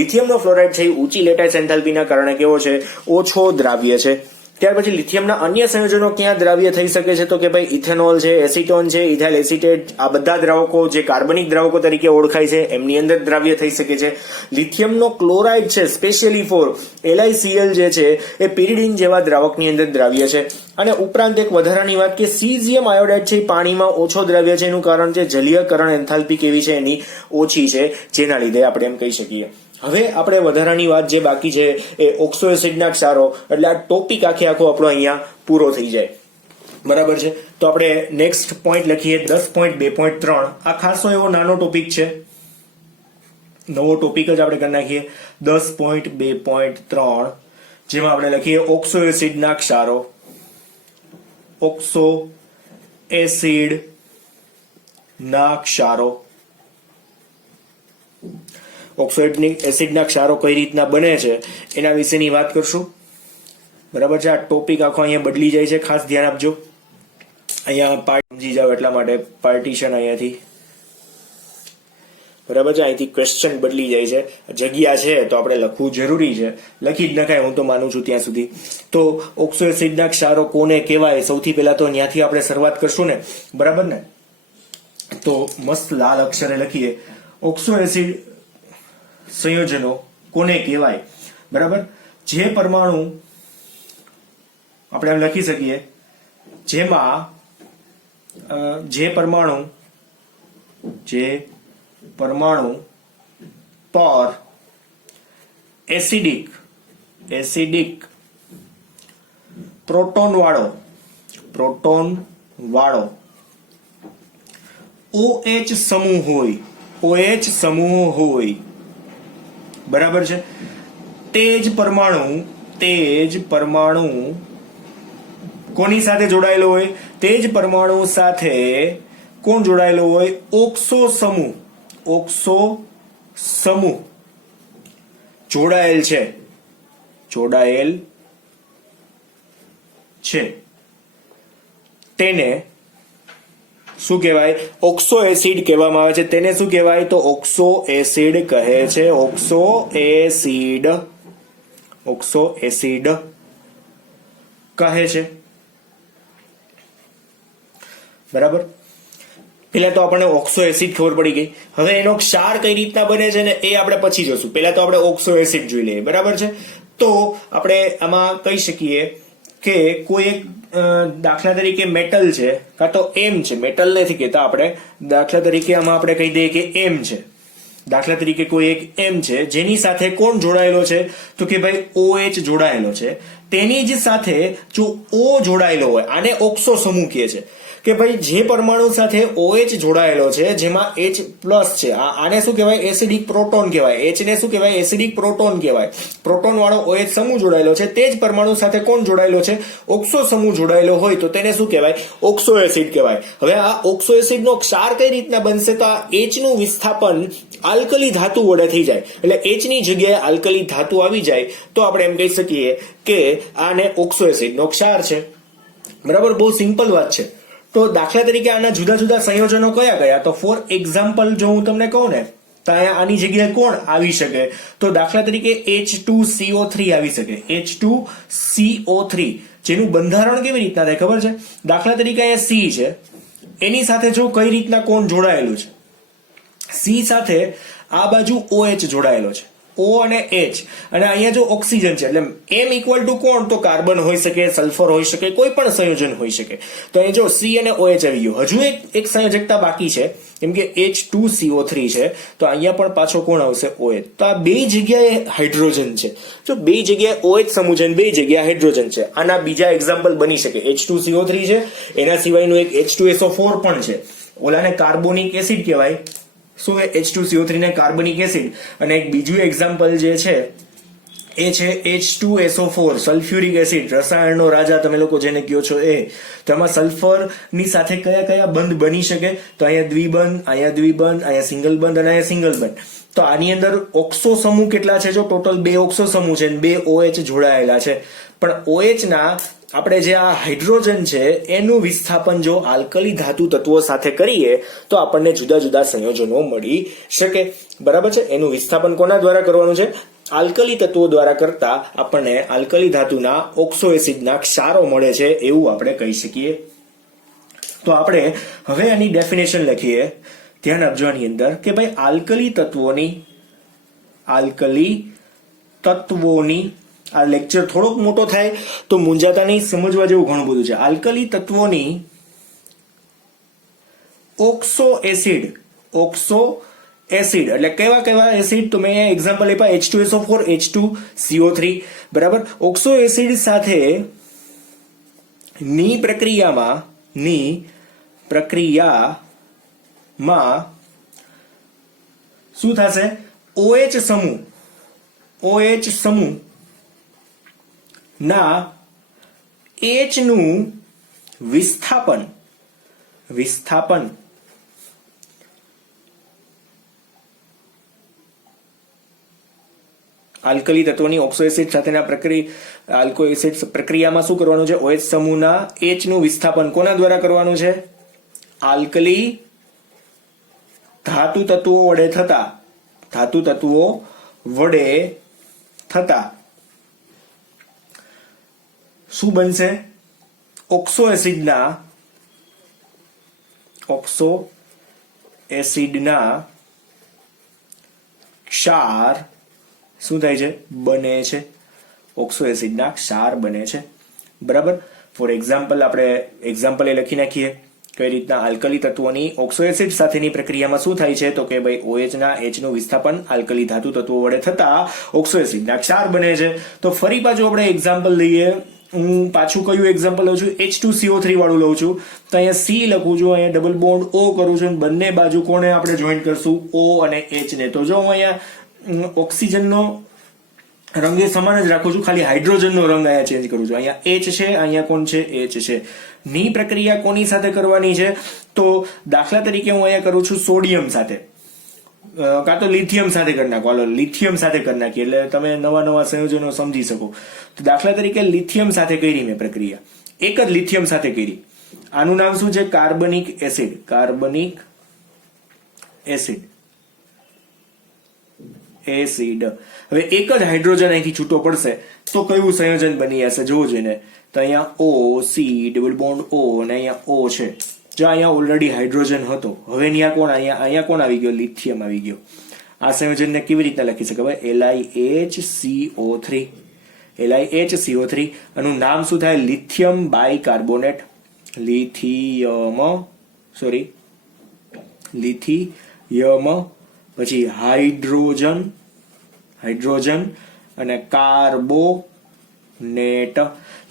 લિથિયમનો ફ્લોરાઇડ છે ઉંચી લેટાઇસ એન્થાલ્પીના કારણે કેવો છે? ઓછો દ્રાવ્ય છે. ત્યાર પછી લિથિયમના અન્ય સંયોજનો ક્યાં દ્રાવ્ય થઈ શકે છે? તો કે ભાઈ ઇથેનોલ છે, એસિટોન છે, ઇથાઇલ એસિટેટ, આ બધા દ્રાવકો જે કાર્બનિક દ્રાવકો તરીકે ઓળખાય છે એમની અંદર દ્રાવ્ય થઈ શકે છે. લિથિયમનો ક્લોરાઇડ છે સ્પેશિયલી ફોર LiCl જે છે એ પિરિડીન જેવા દ્રાવકની અંદર દ્રાવ્ય છે. અને ઉપરાંત એક વધારાની વાત કે સીઝિયમ આયોડાઇડ છે પાણીમાં ઓછો દ્રાવ્ય છે. એનું કારણ છે જલીયકરણ એન્થાલ્પી કેવી છે? એની ઓછી છે, જેના લીધે આપણે એમ કહી શકીએ. હવે આપણે વધારાની વાત જે બાકી છે એ ઓક્સો એસિડના ક્ષારો, એટલે આ ટોપિક આખો આપણો અહીંયા પૂરો થઈ જાય. બરાબર છે. તો આપણે નેક્સ્ટ પોઈન્ટ લખીએ 10.2.3. આ ખાસો એવો નાનો ટોપિક છે, નવો ટોપિક જ આપણે કરી નાખીએ 10.2.3, જેમાં આપણે લખીએ ઓક્સો એસિડના ક્ષારો. ઓક્સો એસિડના ક્ષારો. ઓક્સો એસિડના ક્ષારો કઈ રીતના બને છે એના વિશેની વાત કરશું. બરાબર છે. આ ટોપિક આખો અહીંયા બદલી જાય છે, ખાસ ધ્યાન આપજો. અહીંયા પાર્ટ સમજી જાવ એટલા માટે પાર્ટીશન અહીંયાથી. બરાબર છે. અહીંથી ક્વેશ્ચન બદલી જાય છે. જગ્યા છે તો આપણે લખવું જરૂરી છે, લખી જ નખાય હું તો માનું છું ત્યાં સુધી. તો ઓક્સો એસિડના ક્ષારો કોને કહેવાય? સૌથી પહેલા તો ત્યાંથી આપણે શરૂઆત કરશું ને. બરાબર ને. તો મસ્ત લાલ અક્ષરે લખીએ ઓક્સો એસિડ સંયોજનો કોને કહેવાય? બરાબર. જે પરમાણુ આપણે એમ લખી શકીએ જેમાં જે પરમાણુ પર એસિડિક પ્રોટોન વાળો OH સમૂહ હોય. બરાબર છે. તે જ પરમાણુ કોની સાથે જોડાયેલો હોય? તે જ પરમાણુ સાથે કોણ જોડાયેલો હોય? ઓક્સો સમૂહ જોડાયેલ છે. તેને શું કહેવાય? ઓક્સો એસિડ કહેવામાં આવે છે. તેને શું કહેવાય? તો ઓક્સો એસિડ કહે છે. ઓક્સો એસિડ કહે છે. બરાબર. પેલા તો આપણને ઓક્સો એસિડ ખબર પડી ગઈ. હવે એનો ક્ષાર કઈ રીતના બને છે ને એ આપણે પછી જોશું. પેલા તો આપણે ઓક્સો એસિડ જોઈ લઈએ. બરાબર છે. તો આપણે આમાં કહી શકીએ કે કોઈ એક દાખલા તરીકે મેટલ છે કાં તો એમ છે, મેટલ નથી કહેતા આપણે, દાખલા તરીકે આમાં આપણે કહી દઈએ કે એમ છે, દાખલા તરીકે કોઈ એક એમ છે જેની સાથે કોણ જોડાયેલો છે તો કે ભાઈ OH જોડાયેલો છે, તેની જ સાથે જો O જોડાયેલો હોય, આને ઓક્સો સમૂહ કહે છે કે ભાઈ જે પરમાણુ સાથે OH જોડાયેલો છે જેમાં H પ્લસ છે, આને શું કહેવાય, એસિડિક પ્રોટોન કહેવાય, H ને શું કહેવાય, એસિડિક પ્રોટોન કહેવાય, પ્રોટોન વાળો OH સમૂહ જોડાયેલો છે, તે જ પરમાણુ સાથે કોણ જોડાયેલો છે, ઓક્સો સમૂહ જોડાયેલો હોય તો તેને શું કહેવાય, ઓક્સો એસિડ કહેવાય. હવે આ ઓક્સો એસિડનો ક્ષાર કઈ રીતના બનશે, તો આ H નું વિસ્થાપન આલ્કલી ધાતુ વડે થઈ જાય, એટલે H ની જગ્યાએ આલ્કલી ધાતુ આવી જાય તો આપણે એમ કહી શકીએ કે આને ઓક્સો એસિડનો ક્ષાર છે. બરાબર, બહુ સિમ્પલ વાત છે. તો દાખલા તરીકે આના જુદા જુદા સંયોજનો કયા કયા, તો ફોર એક્ઝામ્પલ જો હું તમને કહું ને તો અહીંયા આની જગ્યાએ કોણ આવી શકે, તો દાખલા તરીકે H2CO3 આવી શકે, H2CO3 જેનું બંધારણ કેવી રીતના થાય ખબર છે, દાખલા તરીકે અહીંયા C છે, એની સાથે જો કઈ રીતના કોણ જોડાયેલું છે, C સાથે આ બાજુ OH જોડાયેલો છે, O અને H, અને અહીંયા જો ઓક્સિજન છે એટલે M ઇક્વલ ટુ કોણ, તો કાર્બન હોઈ શકે, સલ્ફર હોઈ શકે, કોઈ પણ સંયોજન હોઈ શકે. તો અહીં જો C અને OH આવી ગયો, હજુ એક સંયોજકતા બાકી છે કેમ કે H2CO3 છે, તો અહીંયા પણ પાછો કોણ આવશે, OH. તો આ બે જગ્યાએ હાઇડ્રોજન છે, જો બે જગ્યાએ OH સમૂહ છે, બે જગ્યાએ હાઇડ્રોજન છે. આના બીજા એક્ઝામ્પલ બની શકે, H2CO3 છે, એના સિવાયનું એક H2SO4 પણ છે, ઓલાને કાર્બોનિક એસિડ કહેવાય, શું H2CO3 ને કાર્બનિક એસિડ, અને એક બીજું એક્ઝામ્પલ જે છે એ છે H2SO4 સલ્ફ્યુરિક એસિડ, રસાયણનો રાજા તમે લોકો જેને કહો છો એ. તો એમાં સલ્ફર ની સાથે કયા કયા બંધ બની શકે, તો અહીંયા દ્વિબંધ, અહીંયા દ્વિબંધ, અહીંયા સિંગલ બંધ અને અહીંયા સિંગલ બંધ. તો આની અંદર ઓક્સો સમૂહ કેટલા છે, જો ટોટલ 2 ઓક્સો સમૂહ છે, 2 OH જોડાયેલા છે, પણ OH ના આપણે જે આ હાઇડ્રોજન છે એનું વિસ્થાપન જો આલ્કલી ધાતુ તત્વો સાથે કરીએ તો આપણને જુદા જુદા સંયોજનો મળી શકે. બરાબર છે, એનું વિસ્થાપન કોના દ્વારા કરવાનું છે, આલ્કલી તત્વો દ્વારા કરતા આપણને આલ્કલી ધાતુના ઓક્સો એસિડના ક્ષારો મળે છે એવું આપણે કહી શકીએ. તો આપણે હવે આની ડેફિનેશન લખીએ, ધ્યાન આપજો આની અંદર કે ભાઈ આલ્કલી તત્વોની આ લેક્ચર થોડોક મોટો થાય તો મૂંઝાતા નહીં, સમજવા જેવું ઘણું બધું છે. આલ્કલી તત્વોની ઓક્સો એસિડ એટલે કેવા કેવા એસિડ, તો મેં એક્ઝામ્પલ આપ્યા H2SO4, H2CO3. બરાબર, ઓક્સો એસિડ સાથે ની પ્રક્રિયામાં શું થશે, OH સમૂહ ના H નું વિસ્થાપન આલ્કલી તત્વોની ઓક્સો એસિડ સાથેના પ્રક્રિયામાં શું કરવાનું છે, OH સમૂહના H નું વિસ્થાપન કોના દ્વારા કરવાનું છે, આલ્કલી ધાતુ તત્વો વડે થતા શું બનશે, ઓક્સો એસિડના ક્ષાર શું થાય છે, બને છે, ઓક્સો એસિડના ક્ષાર બને છે. બરાબર, ફોર એક્ઝામ્પલ આપણે એક્ઝામ્પલ એ લખી નાખીએ કઈ રીતના આલ્કલી તત્વોની ઓક્સો એસિડ સાથેની પ્રક્રિયામાં શું થાય છે, તો કે ભાઈ OH ના H નું વિસ્થાપન આલ્કલી ધાતુ તત્વો વડે થતા ઓક્સો એસિડના ક્ષાર બને છે. તો ફરી પાછું આપણે એક્ઝામ્પલ લઈએ, હું પાછું કયું એક્ઝામ્પલ લઉં છું, H2CO3 વાળું લઉં છું. તો અહીંયા C લખું છું, અહીંયા ડબલ બોન્ડ O કરું છું, બંને બાજુ કોને આપણે જોઈન્ટ કરશું, O અને H ને. તો જો હું અહીંયા ઓક્સિજનનો રંગ એ સમાન જ રાખું છું, ખાલી હાઇડ્રોજનનો રંગ અહીંયા ચેન્જ કરું છું. અહીંયા H છે, અહીંયા કોણ છે, H છે. ની પ્રક્રિયા કોની સાથે કરવાની છે, તો દાખલા તરીકે હું અહીંયા કરું છું સોડિયમ સાથે, કાં તો લિથિયમ સાથે કરી નાખો, હાલો લિથિયમ સાથે કરી નાખીએ એટલે તમે નવા સંયોજનો સમજી શકો. તો દાખલા તરીકે લિથિયમ સાથે કરી મેં પ્રક્રિયા, એક જ લિથિયમ સાથે કરી. આનું નામ શું છે, કાર્બનિક એસિડ. હવે એક જ હાઇડ્રોજન અહીંથી છૂટો પડશે તો કયું સંયોજન બની જશે, જોવો જોઈને. તો અહીંયા O C double bond O અને અહીંયા O છે, જો અહીંયા ઓલરેડી હાઇડ્રોજન હતો, હવે અહીંયા કોણ આવી ગયો, લિથિયમ આવી ગયો. આ સંયોજનને કેવી રીતના લખી શકાય, LiHCO3. LiHCO3 આનું નામ શું થાય? Lithium bicarbonate. લિથિયમ પછી હાઇડ્રોજન અને કાર્બોનેટ.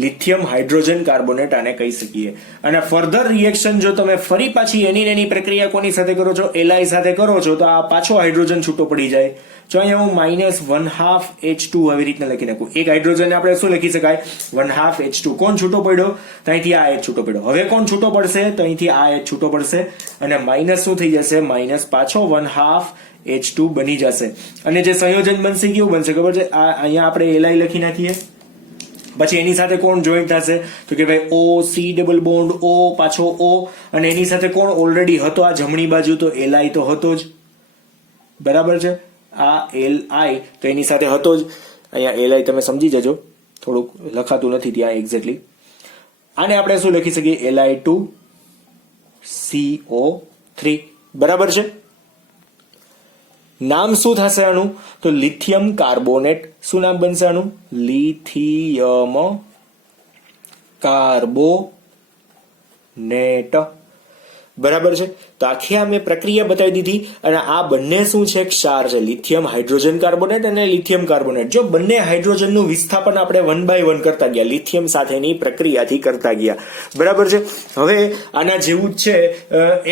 લિથિયમ હાઇડ્રોજન કાર્બોનેટ આને કહી શકીએ. અને ફર્ધર રિએક્શન જો તમે ફરી પાછી એની પ્રક્રિયા કોની સાથે કરો છો? Li સાથે કરો છો તો આ પાછો હાઇડ્રોજન છૂટો પડી જાય. જો અહીંયા હું -1/2 આવી રીતના લખી નાખું. એક હાઇડ્રોજન આપણે શું લખી શકાય? 1/2H2. કોણ છૂટો પડ્યો? તો અહીંથી આ H છૂટો પડ્યો. હવે કોણ છૂટો પડશે? તો અહીંથી આ H છૂટો પડશે અને માઇનસ શું થઈ જશે? માઇનસ પાછો 1/2H2 બની જશે. અને જે સંયોજન બનશે કેવું બનશે ખબર છે? આ અહીંયા આપણે Li લખી નાખીએ. પછી એની સાથે કોણ જોઈન્ટ થશે? તો કે ભાઈ O C double bond O પાછો O અને એની સાથે કોણ ઓલરેડી હતો આ જમણી બાજુ? તો Li તો હતો જ. બરાબર છે. આ Li તો એની સાથે હતો જ. અહીંયા Li તમે સમજી જજો, થોડુંક લખાતું નથી ત્યાં એક્ઝેક્ટલી. આને આપણે શું લખી શકીએ? Li2CO3. બરાબર છે. નામ શું થશે આનું? તો લિથિયમ કાર્બોનેટ. શું નામ બનશે આનું? Lithium carbonate. બરાબર છે. તો આખી આ મેં પ્રક્રિયા બતાવી દીધી. અને આ બંને શું છે? ક્ષાર છે. લિથિયમ હાઇડ્રોજન કાર્બોનેટ અને લિથિયમ કાર્બોનેટ. જો બંને હાઇડ્રોજનનું વિસ્થાપન આપણે 1 by 1 કરતા ગયા, લિથિયમ સાથેની પ્રક્રિયાથી કરતા ગયા. બરાબર છે. હવે આના જેવું જ છે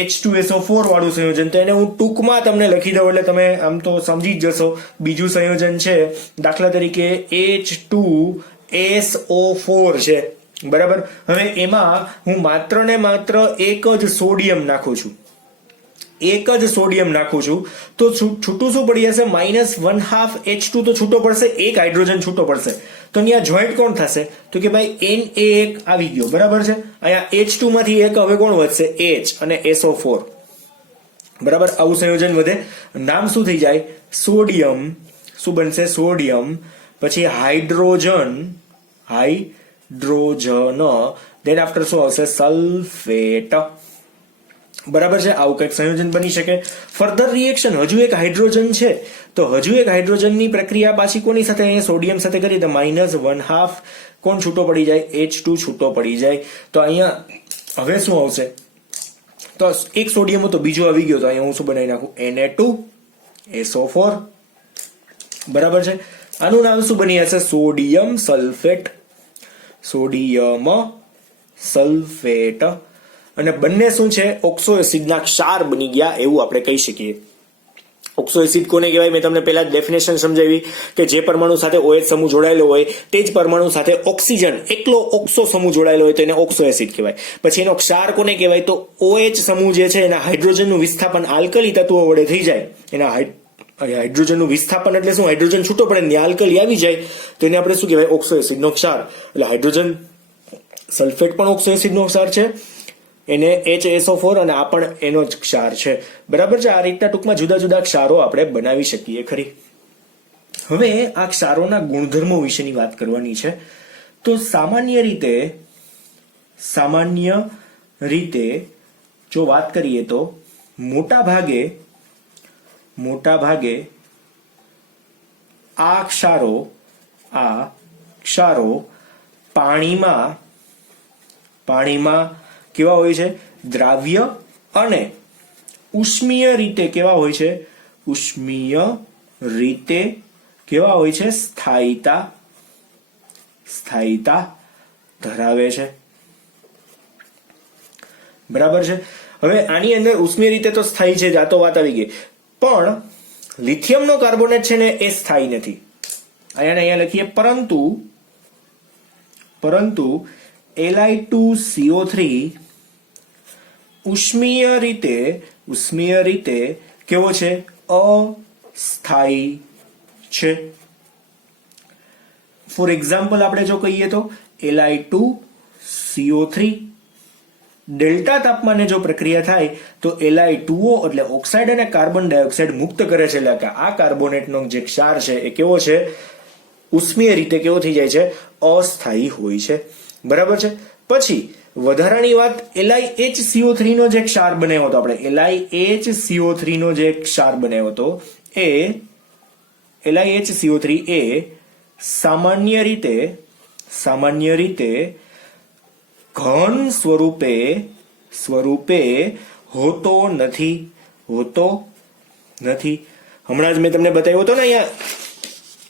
H2SO4 વાળું સંયોજન. તો એને હું ટૂંકમાં તમને લખી દઉં એટલે તમે આમ તો સમજી જ જશો. બીજું સંયોજન છે દાખલા તરીકે H2SO4 છે. બરાબર. હવે એમાં હું માત્ર ને માત્ર એક જ સોડિયમ નાખું છું. તો છૂટું શું પડી જશે? -1/2H2 તો છૂટો પડશે, એક હાઇડ્રોજન છૂટો પડશે. તો અહીંયા જોઈન્ટ કોણ થશે? તો કે ભાઈ Na1 આવી ગયો. બરાબર છે. અહીંયા H2 માંથી એક હવે કોણ વધશે? H અને SO4. બરાબર. આવું સંયોજન વધે. નામ શું થઈ જાય? સોડિયમ. શું બનશે? સોડિયમ પછી હાઇડ્રોજન. દેન આફ્ટર શું આવશે? સલ્ફેટ. બરાબર છે. આવું કંઈક સંયોજન બની શકે. ફર્ધર રિએક્શન હજુ એક હાઇડ્રોજન છે તો હજુ એક હાઇડ્રોજનની પ્રક્રિયા પાછી કોની સાથે? અહીંયા સોડિયમ સાથે કરી તો -1/2 કોણ છૂટો પડી જાય? H2 છૂટો પડી જાય. તો અહીંયા હવે શું આવશે? તો એક સોડિયમ હતો, બીજો આવી ગયો. તો અહીંયા હું શું બનાવી નાખું? Na2SO4. બરાબર છે. આનું નામ શું બની જશે? Sodium sulphate. અને બંને શું છે? ઓક્સો એસિડના ક્ષાર બની ગયા એવું આપણે કહી શકીએ. ઓક્સો એસિડ કોને કહેવાય? મેં તમને પહેલા ડેફિનેશન સમજાવી કે જે પરમાણુ સાથે OH સમૂહ જોડાયેલો હોય તે જ પરમાણુ સાથે ઓક્સિજન એકલો ઓક્સો સમૂહ જોડાયેલો હોય તો એને ઓક્સો એસિડ કહેવાય. પછી એનો ક્ષાર કોને કહેવાય? તો OH સમૂહ જે છે એના હાઇડ્રોજનનું વિસ્થાપન આલ્કલી તત્વો વડે થઈ જાય. એના હાઇડ્રોજનનું વિસ્થાપન એટલે શું? હાઇડ્રોજન છૂટો પડે ને આલ્કલી આવી જાય તો એને આપણે શું કહેવાય? ઓક્સો એસિડનો ક્ષાર. એટલે હાઇડ્રોજન સલ્ફેટ પણ ઓક્સો એસિડનો ક્ષાર છે, એને HSO4 અને આ પણ એનો જ ક્ષાર છે. બરાબર છે. આ રીતના ટૂંકમાં જુદા જુદા ક્ષારો આપણે બનાવી શકીએ ખરી. હવે આ ક્ષારોના ગુણધર્મો વિશેની વાત કરવાની છે. તો સામાન્ય રીતે જો વાત કરીએ તો મોટા ભાગે આ ક્ષારો પાણીમાં કેવા હોય છે? દ્રાવ્ય અને ઉષ્મીય રીતે કેવા હોય છે? કેવા હોય છે? સ્થાયીતા ધરાવે છે. બરાબર છે. હવે આની અંદર ઉષ્મીય રીતે તો સ્થાયી છે જ, આ તો વાત આવી ગઈ. પણ લિથિયમનો કાર્બોનેટ છે ને એ સ્થાયી નથી. અહીંયા લખીએ પરંતુ Li2CO3 ઉષ્મીય રીતે કેવો છે? અસ્થાયી છે. ફોર એક્ઝામ્પલ આપણે જો કહીએ તો Li2CO3 ડેલ્ટા તાપમાને જો પ્રક્રિયા થાય તો Li2O એટલે ઓક્સાઇડ અને કાર્બન ડાયોક્સાઇડ મુક્ત કરે છે. એટલે કે આ કાર્બોનેટનો જે ક્ષાર છે એ કેવો છે? ઉષ્મીય રીતે કેવો થઈ જાય છે? અસ્થાયી હોય છે. બરાબર છે. પછી વધારાની વાત LiHCO3 નો જે ક્ષાર બનાવ્યો હતો આપણે, LiHCO3 નો જે ક્ષાર બનાવ્યો હતો એ LiHCO3 એ સામાન્ય રીતે ઘન સ્વરૂપે હોતો નથી. હમણાં જ મેં તમને બતાવ્યો હતો ને અહીંયા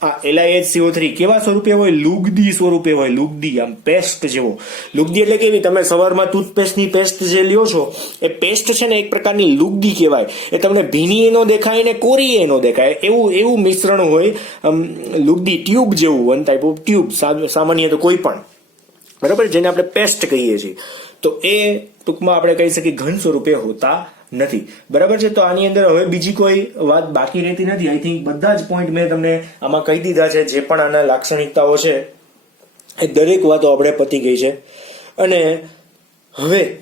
આ LiHCO3 કેવા સ્વરૂપે હોય? લુગદી સ્વરૂપે હોય. લુગદી, આમ પેસ્ટ જેવો. લુગદી એટલે કેવી? તમે સવારમાં ટૂથપેસ્ટની પેસ્ટ જે લ્યો છો એ પેસ્ટ છે ને એક પ્રકારની લુગદી કહેવાય. એ તમને ભીની નો દેખાય ને કોરી નો દેખાય, એવું મિશ્રણ હોય. લુગદી ટ્યુબ જેવું, વન ટાઈપ ઓફ ટ્યુબ, સામાન્ય તો કોઈ પણ, બરાબર, જેને આપણે પેસ્ટ કહીએ છીએ. તો એ ટૂંકમાં આપણે કહી શકીએ ઘન સ્વરૂપે હોતા નથી. બરાબર છે. તો આની અંદર હવે બીજી કોઈ વાત બાકી રહેતી નથી. આઈ થિંક બધા જ પોઈન્ટ મેં તમને આમાં કહી દીધા છે. જે પણ આના લાક્ષણિકતાઓ છે એ દરેક વાતો આપણે પતી ગઈ છે. અને હવે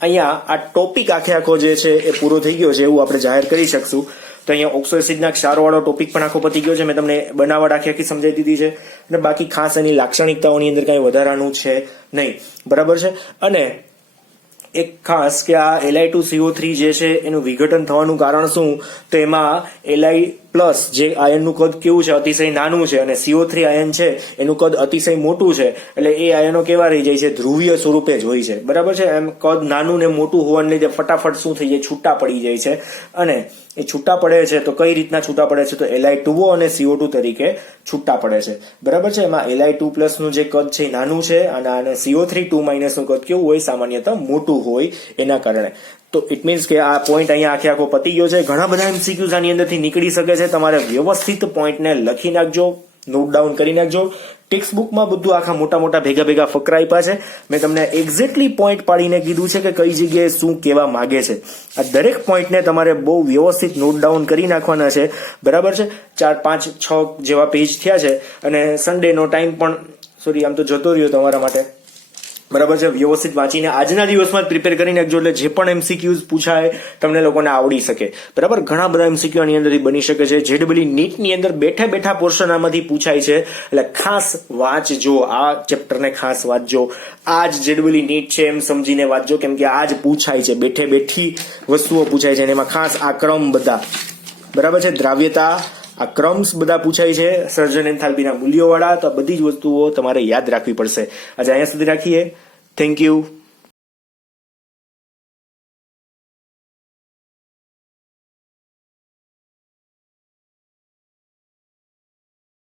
અહીંયા આ ટોપિક આખો જે છે એ પૂરો થઈ ગયો છે એવું આપણે જાહેર કરી શકશું. તો અહીંયા ઓક્સો એસિડના ક્ષારવાળો ટોપિક પણ આખો પતી ગયો છે. મેં તમને બનાવટ આખી સમજાવી દીધી છે. અને બાકી ખાસ એની લાક્ષણિકતાઓની અંદર કાંઈ વધારાનું છે નહીં. બરાબર છે. અને એક ખાસ કે આ Li2CO3 જે છે એનું વિઘટન થવાનું કારણ શું? તો એમાં Li+ જે આયનનું કદ કેવું છે? અતિશય નાનું છે. અને CO3 આયન છે એનું કદ અતિશય મોટું છે. એટલે એ આયનો કેવા રહી જાય છે? ધ્રુવીય સ્વરૂપે જ હોય છે. બરાબર છે. એમ કદ નાનું ને મોટું હોવાને લીધે ફટાફટ શું થઈ જાય? છૂટા પડી જાય છે. અને એ છૂટા પડે છે તો કઈ રીતના છૂટા પડે છે? તો Li2O અને CO2 તરીકે છૂટા પડે છે. બરાબર છે. એમાં Li2+ નું જે કદ છે એ નાનું છે અને CO3 2- નું કદ કેવું હોય? સામાન્યતઃ મોટું હોય એના કારણે. તો ઇટ મીન્સ કે આ પોઈન્ટ અહીંયા આખો પતી ગયો છે. ઘણા બધા MCQs આની અંદરથી નીકળી શકે છે. તમારે વ્યવસ્થિત પોઈન્ટને લખી નાખજો, નોટ ડાઉન કરી નાખજો. ટેક્સ્ટ બુકમાં બધું આખા મોટા ભેગા ફકરા આપ્યા છે. મેં તમને એક્ઝેક્ટલી પોઈન્ટ પાડીને કીધું છે કે કઈ જગ્યાએ શું કહેવા માંગે છે. આ દરેક પોઈન્ટને તમારે બહુ વ્યવસ્થિત નોટ ડાઉન કરી નાખવાના છે. બરાબર છે. 4, 5, 6 જેવા પેજ થયા છે. અને સન્ડેનો ટાઈમ પણ આમ તો જતો રહ્યો તમારા માટે. બરાબર છે. વ્યવસ્થિત વાંચીને આજના દિવસમાં જ પ્રિપેર કરી નાખજો. એટલે જે પણ MCQs પૂછાય તમને લોકોને આવડી શકે. બરાબર. ઘણા બધા MCQ આની અંદરથી બની શકે છે. JEE નીટની અંદર બેઠા પોર્શન આમાંથી પૂછાય છે. એટલે ખાસ વાંચજો, આ ચેપ્ટરને ખાસ વાંચજો. આ જ JEE નીટ છે એમ સમજીને વાંચજો, કેમ કે આ જ પૂછાય છે. બેઠી વસ્તુઓ પૂછાય છે. અને એમાં ખાસ આ ક્રમ બધા, બરાબર છે, દ્રાવ્યતા, આ ક્રમ્સ બધા પૂછાય છે, સર્જન એન્થાલ્પીના મૂલ્યોવાળા. તો આ બધી જ વસ્તુઓ તમારે યાદ રાખવી પડશે. આજે અહીંયા સુધી રાખીએ. Thank you.